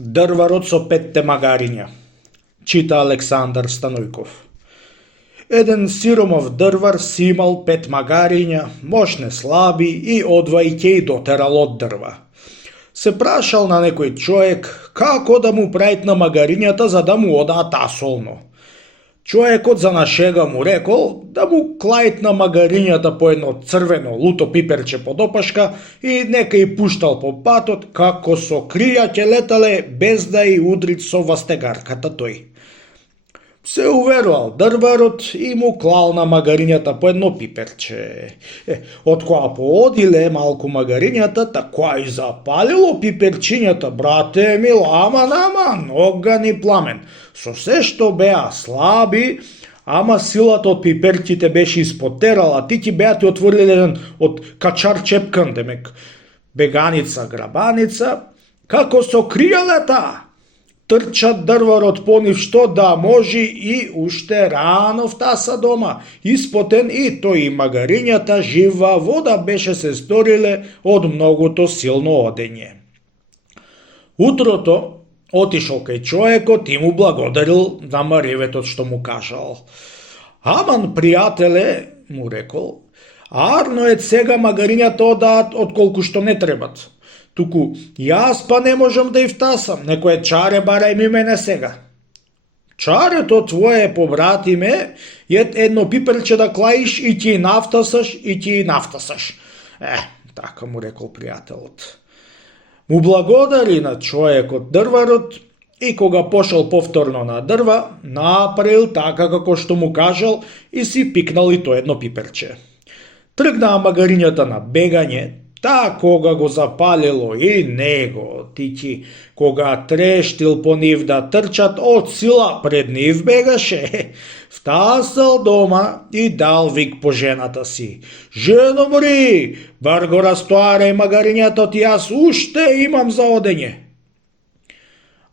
Дрварот со петте магариња. Чита Александар Станојков. Еден сиромав дрвар си имал 5 магариња, мощне слаби и одвајќе и дотерал од дрва. Се прашал на некој човек како да му прајтна магарињата за да му одаат асолно. Човекот за на шега му рекол да му клајтна магарињата по едно црвено луто пиперче под опашка и нека и пуштал по патот како со крија ќе летале без да и удрит со вастегарката тој. Се уверувал дрварот и му клал на магарињата по едно пиперче. Од која поодиле малку магарињата, така и запалило пиперчињата, брате мил, аман, оган и пламен. Со се што беа слаби, ама силата од пиперците беше испотерала, ти ќе беа ти отвориле еден од качар чепкан, демек беганица, грабаница, како со крија лета. Трчат дрварот по нив што да може и уште рано втаса дома, испотен и тој и магарињата жива вода беше се сториле од многото силно одење. Утрото отишол кај човекот и му благодарил за мареветот што му кажал. Аман, пријателе, му рекол, арно е сега магарињата одаат отколку што не требат. Туку, јас па не можам да и втасам, некоје чаре барај ми мене сега. Чарето твое, побратиме, е едно пиперче да клаиш и ти нафтасаш. Така му рекол пријателот. Му благодари на човекот дрварот и кога пошел повторно на дрва, направил така како што му кажал и си пикнал и тоа едно пиперче. Тргнаа магарињата на бегање, кога го запалило и него, тики, кога трештил по нив да трчат, од сила пред нив бегаше. Втасал дома и дал вик по жената си. Жено мори, бар го растоарај магарињата, јас уште имам за одење.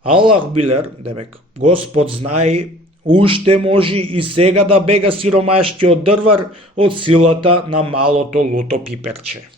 Аллах билер, демек, Господ знае, уште може и сега да бега сиромашкиот дрвар од силата на малото луто пиперче.